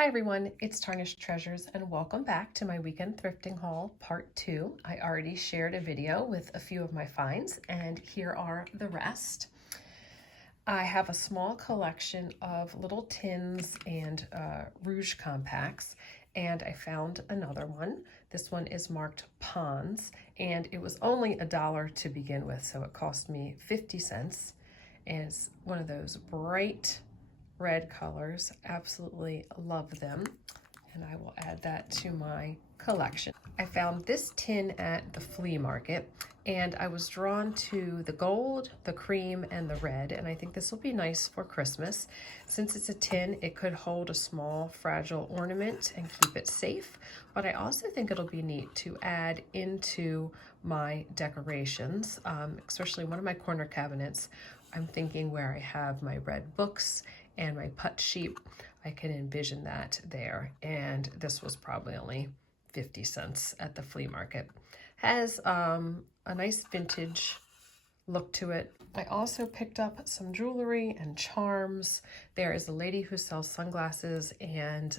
Hi everyone, it's Tarnished Treasures and welcome back to my weekend thrifting haul part 2. I already shared a video with a few of my finds and here are the rest. I have a small collection of little tins and rouge compacts, and I found another one. This one is marked Ponds and it was only $1 to begin with, so it cost me 50 cents. And it's one of those bright red colors. Absolutely love them, and I will add that to my collection. I found this tin at the flea market and I was drawn to the gold, the cream, and the red, and I think this will be nice for Christmas. Since it's a tin, it could hold a small fragile ornament and keep it safe, but I also think it'll be neat to add into my decorations, especially one of my corner cabinets. I'm thinking where I have my red books and my putt sheep, I can envision that there. And this was probably only 50 cents at the flea market. Has a nice vintage look to it. I also picked up some jewelry and charms. There is a lady who sells sunglasses and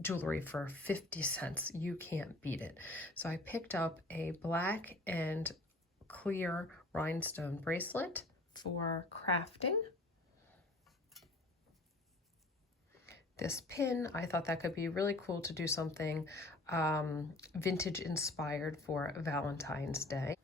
jewelry for 50 cents. You can't beat it. So I picked up a black and clear rhinestone bracelet for crafting. This pin, I thought that could be really cool to do something vintage inspired for Valentine's Day.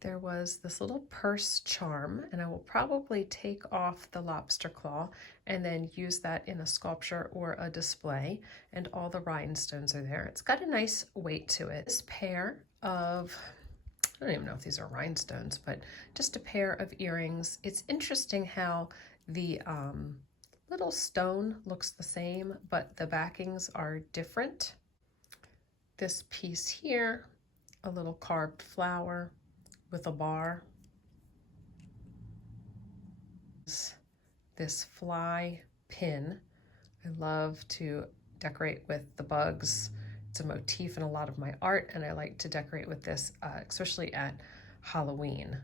There was this little purse charm, and I will probably take off the lobster claw and then use that in a sculpture or a display, and all the rhinestones are there. It's got a nice weight to it. This pair of, I don't even know if these are rhinestones, but just a pair of earrings. It's interesting how the little stone looks the same, but the backings are different. This piece here, a little carved flower with a bar. This fly pin. I love to decorate with the bugs. It's a motif in a lot of my art, and I like to decorate with this, especially at Halloween.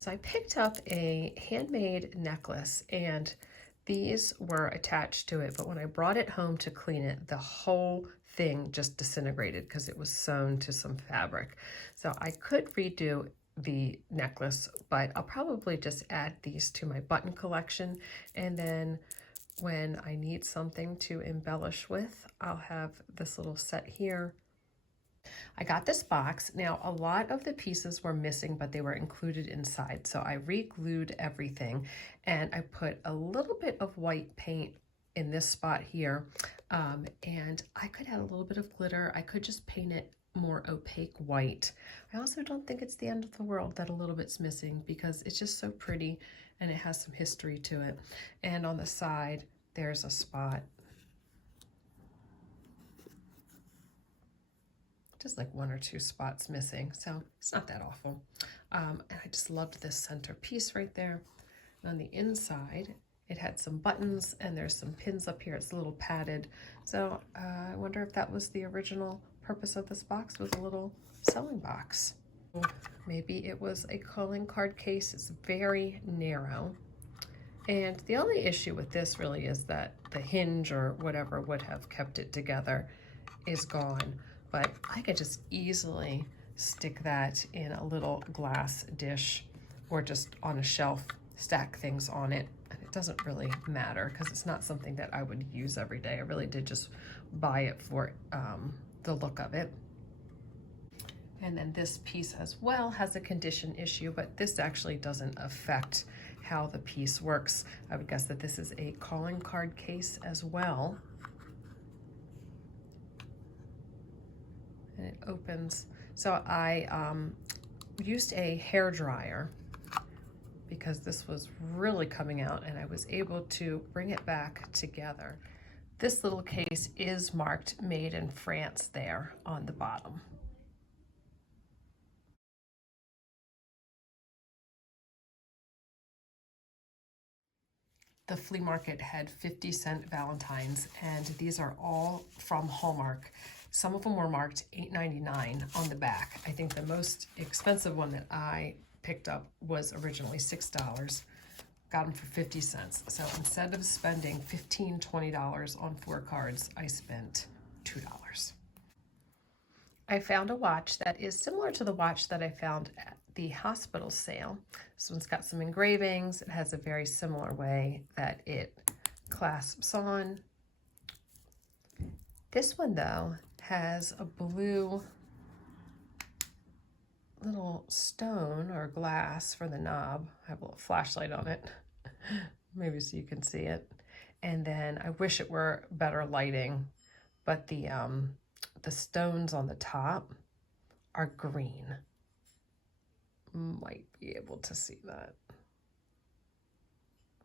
So I picked up a handmade necklace, and these were attached to it, but when I brought it home to clean it, the whole thing just disintegrated because it was sewn to some fabric. So I could redo the necklace, but I'll probably just add these to my button collection, and then when I need something to embellish with, I'll have this little set here. I got this box. Now, a lot of the pieces were missing, but they were included inside. So I re-glued everything, and I put a little bit of white paint in this spot here. And I could add a little bit of glitter. I could just paint it more opaque white. I also don't think it's the end of the world that a little bit's missing, because it's just so pretty and it has some history to it. And on the side, there's a spot. Just like 1 or 2 spots missing, so it's not that awful. And I just loved this center piece right there. And on the inside, it had some buttons, and there's some pins up here. It's a little padded. So I wonder if that was the original purpose of this box, was a little sewing box. Maybe it was a calling card case. It's very narrow. And the only issue with this really is that the hinge or whatever would have kept it together is gone. But I could just easily stick that in a little glass dish or just on a shelf, stack things on it. And it doesn't really matter because it's not something that I would use every day. I really did just buy it for the look of it. And then this piece as well has a condition issue, but this actually doesn't affect how the piece works. I would guess that this is a calling card case as well. And it opens. So I used a hair dryer because this was really coming out, and I was able to bring it back together. This little case is marked made in France there on the bottom. The flea market had 50-cent Valentines, and these are all from Hallmark. Some of them were marked $8.99 on the back. I think the most expensive one that I picked up was originally $6. Got them for 50 cents. So instead of spending $15, $20 on 4 cards, I spent $2. I found a watch that is similar to the watch that I found at the hospital sale. This one's got some engravings. It has a very similar way that it clasps on. This one, though, has a blue little stone or glass for the knob. I have a little flashlight on it, maybe so you can see it. And then I wish it were better lighting, but the stones on the top are green. Might be able to see that.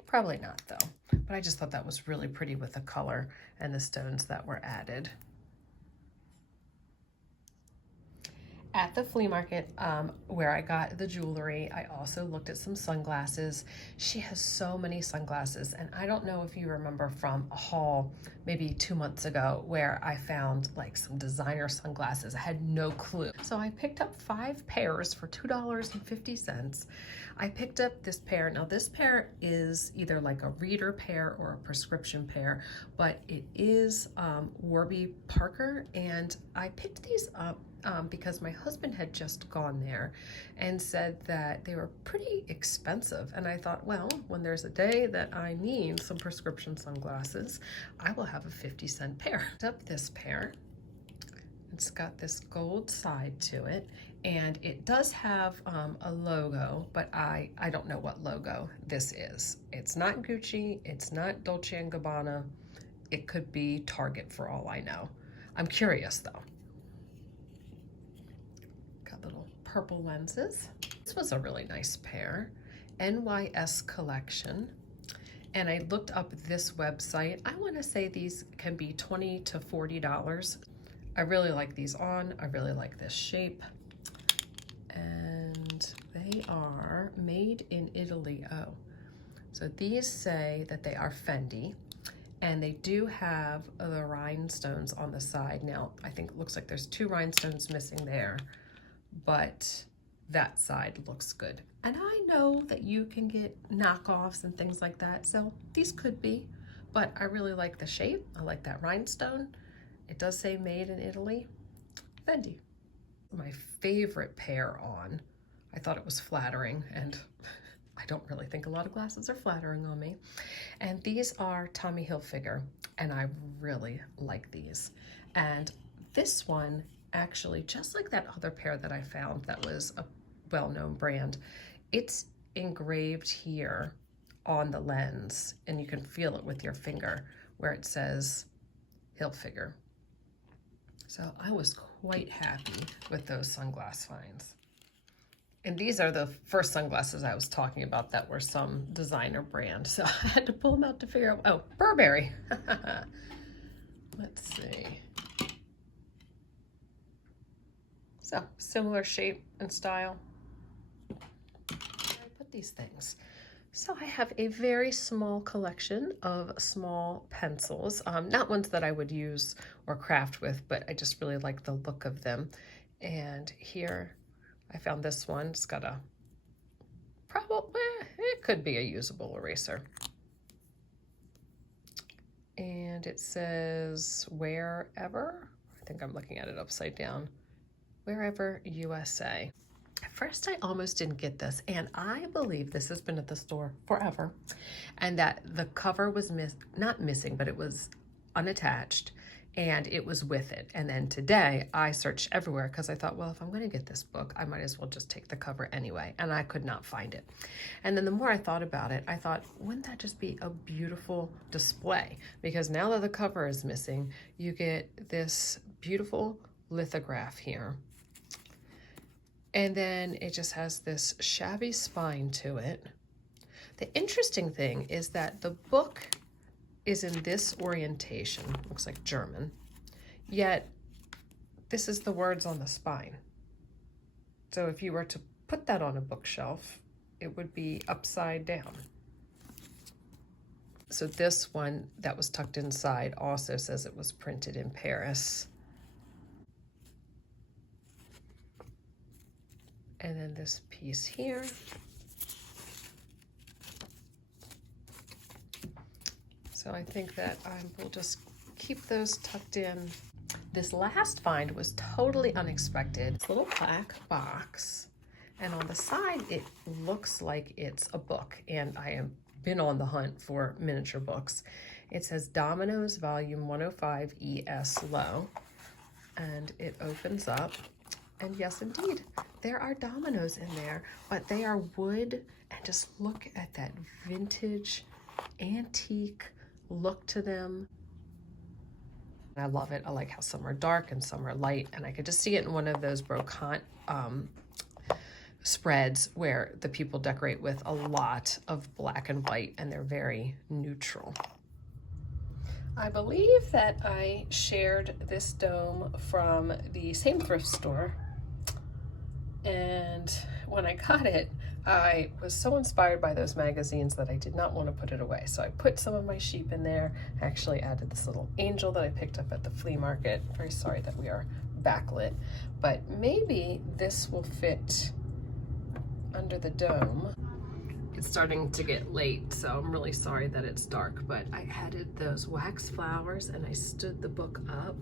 Probably not though, but I just thought that was really pretty with the color and the stones that were added. At the flea market where I got the jewelry, I also looked at some sunglasses. She has so many sunglasses, and I don't know if you remember from a haul maybe 2 months ago where I found like some designer sunglasses. I had no clue. So I picked up 5 pairs for $2.50. I picked up this pair. Now this pair is either like a reader pair or a prescription pair, but it is Warby Parker, and I picked these up because my husband had just gone there and said that they were pretty expensive. And I thought, well, when there's a day that I need some prescription sunglasses, I will have a 50-cent pair. I picked up this pair. It's got this gold side to it, and it does have a logo, but I don't know what logo this is. It's not Gucci, it's not Dolce & Gabbana. It could be Target for all I know. I'm curious though. Little purple lenses. This was a really nice pair, NYS collection, and I looked up this website. I want to say these can be $20 to $40. I really like these on. I really like this shape, and they are made in Italy. Oh, so these say that they are Fendi, and they do have the rhinestones on the side. Now I think it looks like there's 2 rhinestones missing there, but that side looks good. And I know that you can get knockoffs and things like that, so these could be, but I really like the shape. I like that rhinestone. It does say made in Italy, Fendi. My favorite pair on. I thought it was flattering, and I don't really think a lot of glasses are flattering on me. And these are Tommy Hilfiger, and I really like these. And this one, actually, just like that other pair that I found that was a well-known brand, it's engraved here on the lens, and you can feel it with your finger where it says Hilfiger. So I was quite happy with those sunglass finds. And these are the first sunglasses I was talking about that were some designer brand, so I had to pull them out to figure out, oh, Burberry. Let's see. So, similar shape and style. I put these things. So I have a very small collection of small pencils, not ones that I would use or craft with, but I just really like the look of them. And here I found this one. It's got a, probably, it could be a usable eraser. And it says wherever. I think I'm looking at it upside down. Wherever USA. At first I almost didn't get this, and I believe this has been at the store forever, and that the cover was not missing, but it was unattached, and it was with it. And then today I searched everywhere because I thought, well, if I'm going to get this book, I might as well just take the cover anyway, and I could not find it. And then the more I thought about it, I thought, wouldn't that just be a beautiful display? Because now that the cover is missing, you get this beautiful lithograph here. And then it just has this shabby spine to it. The interesting thing is that the book is in this orientation, looks like German, yet this is the words on the spine. So if you were to put that on a bookshelf, it would be upside down. So this one that was tucked inside also says it was printed in Paris. And then this piece here So I think that we'll just keep those tucked in. This last find was totally unexpected. This little black box, and on the side it looks like it's a book, and I have been on the hunt for miniature books. It says Dominoes Volume 105 ES Low, and it opens up, and yes indeed, there are dominoes in there, but they are wood, and just look at that vintage, antique look to them. I love it. I like how some are dark and some are light, and I could just see it in one of those Brocante spreads where the people decorate with a lot of black and white, and they're very neutral. I believe that I shared this dome from the same thrift store, and when I got it, I was so inspired by those magazines that I did not want to put it away. So I put some of my sheep in there. I actually added this little angel that I picked up at the flea market. Very sorry that we are backlit, but maybe this will fit under the dome. It's starting to get late, so I'm really sorry that it's dark, but I added those wax flowers and I stood the book up.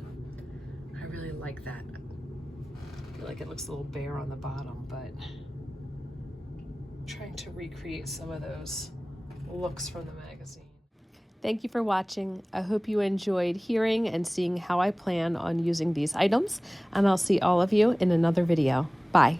I really like that. I feel like it looks a little bare on the bottom, but trying to recreate some of those looks from the magazine. Thank you for watching. I hope you enjoyed hearing and seeing how I plan on using these items, and I'll see all of you in another video. Bye.